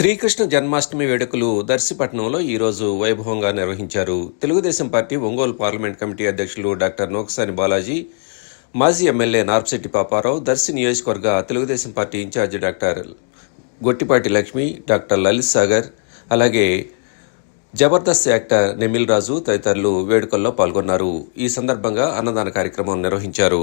శ్రీకృష్ణ జన్మాష్టమి వేడుకలు దర్శిపట్నంలో ఈరోజు వైభవంగా నిర్వహించారు. Telugu Desam party Ongole parliament committee అధ్యక్షులు డాక్టర్ నోకసాని బాలాజీ మాజీ ఎమ్మెల్యే నార్పశెట్టి పాపారావు దర్శి నియోజకవర్గ Telugu Desam party incharge doctor Gottipati Lakshmi doctor Lalit Sagar అలాగే జబర్దస్త్ యాక్టర్ నెమిల్ రాజు తదితరులు వేడుకల్లో పాల్గొన్నారు. ఈ సందర్భంగా అన్నదాన కార్యక్రమం నిర్వహించారు.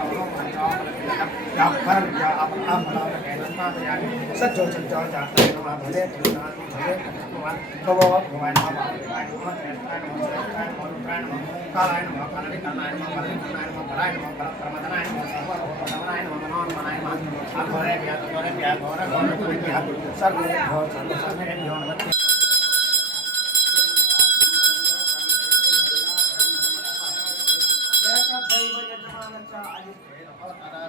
डाक्फर या आप आप बताओ कहना या सच जो चल जाओ जाता है नमः भले त्रिनाथ भले भगवान भगवान भगवान नमः भगवान नमः कृष्णाय नमः कृष्णाय नमः कालाय नमः कालाय कालाय नमः कालाय कालाय नमः पराय नमः परम परमधनाय नमः सर्वभवनाय नमः मनोन मनाय नमः आघोरे प्या घोरे प्या घोरे घोरे तुम क्या सर्व घोर सर्व सर्व जो नमः Thank you.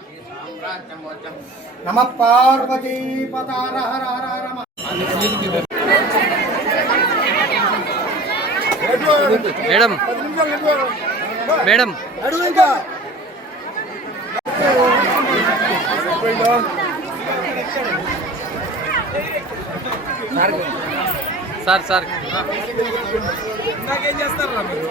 నమ Parvati పతార Hara Hara madam. Madam. Sir sir. ఇవాళ మీరు?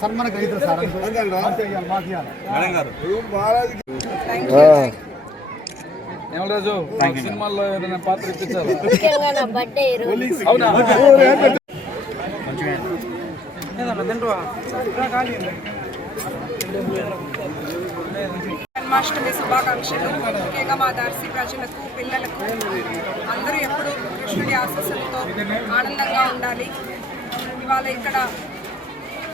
సన్మానం కలిగితే సార్ అంతే ఇవాళ మాకు ఇవ్వాలి. ఏమరాజు సినిమాల్లో ఏదైనా పాత్ర ఇప్పించాలి అవునా జన్మాష్టమి శుభాకాంక్షలు. ముఖ్యంగా మా దర్శి ప్రజలకు పిల్లలకు అందరూ ఎప్పుడు కృష్ణుడి ఆశీస్సులతో ఆనందంగా ఉండాలి. ఇవాళ ఇక్కడ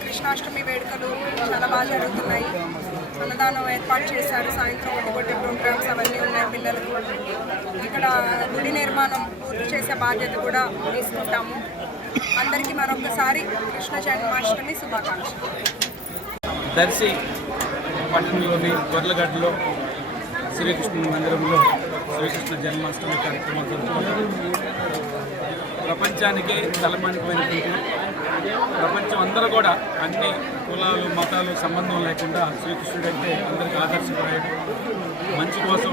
కృష్ణాష్టమి వేడుకలు చాలా బాగా జరుగుతున్నాయి. అన్నదానం ఏర్పాటు చేశారు. సాయంత్రం ఒడిగొట్టే ప్రోగ్రామ్స్ అవన్నీ ఉన్నాయి పిల్లలకు. ఇక్కడ గుడి నిర్మాణం పూర్తి చేసే బాధ్యత కూడా తీసుకుంటాము. అందరికీ మరొకసారి కృష్ణ జన్మాష్టమి శుభాకాంక్షలు. దర్శి పట్టణంలోని గొర్రెలగడ్డలో శ్రీకృష్ణ మందిరంలో శ్రీకృష్ణ జన్మాష్టమి కార్యక్రమం జరుగుతున్నారు ప్రపంచానికే తలమానికమైనటువంటి ప్రపంచం అందరూ కూడా అన్ని కులాలు మతాలు సంబంధం లేకుండా శ్రీకృష్ణుడు అంటే అందరికీ ఆదర్శపడాడు మంచి కోసం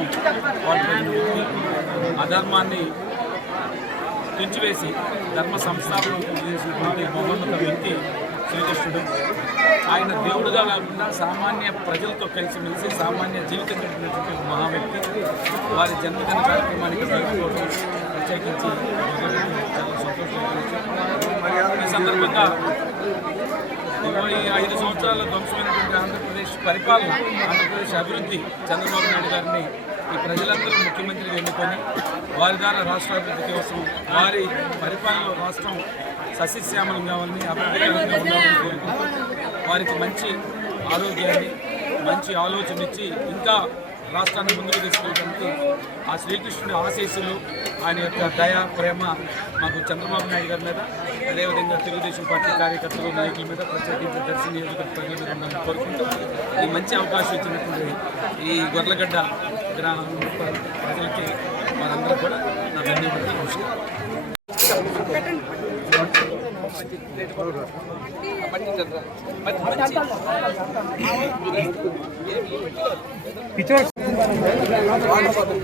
పాటుపడిన అధర్మాన్ని తుంచివేసి ధర్మ సంస్థాపన చేసినటువంటి మహోన్నత వ్యక్తి శ్రీకృష్ణుడు. ఆయన దేవుడుగా కాకుండా సామాన్య ప్రజలతో కలిసిమెలిసి సామాన్య జీవితం గడిపినటువంటి ఒక మహా వ్యక్తి వారి జన్మదిన కార్యక్రమానికి జరుపుకోవడం ప్రత్యేకించి చాలా సంతోషం ఈ సందర్భంగా ఇరవై ఐదు సంవత్సరాల ధ్వంసమైనటువంటి ఆంధ్రప్రదేశ్ పరిపాలన ఆంధ్రప్రదేశ్ అభివృద్ధి చంద్రబాబు నాయుడు గారిని ఈ ప్రజలందరూ ముఖ్యమంత్రిగా ఎన్నుకొని వారి ద్వారా రాష్ట్ర అభివృద్ధి కోసం వారి పరిపాలన రాష్ట్రం సస్యశ్యామలం కావాలని అభివృద్ధికరంగా ఉండాలని కోరుకుంటూ వారికి మంచి ఆరోగ్యాన్ని మంచి ఆలోచన ఇచ్చి ఇంకా రాష్ట్రాన్ని ముందుకు తీసుకెళ్ళడానికి ఆ శ్రీకృష్ణుడి ఆశీస్సులు ఆయన యొక్క దయ ప్రేమ మాకు చంద్రబాబు నాయుడు గారి మీద అదేవిధంగా తెలుగుదేశం పార్టీ కార్యకర్తలు నాయకుల మీద ప్రత్యేకించి దర్శన నియోజకవర్గ ప్రజల మీద కోరుకుంటూ ఈ మంచి అవకాశం ఇచ్చినటువంటి ఈ గొర్రెగడ్డ గ్రామ ప్రజలకి వారందరూ కూడా నా ధన్యవాదాలు నమస్కారం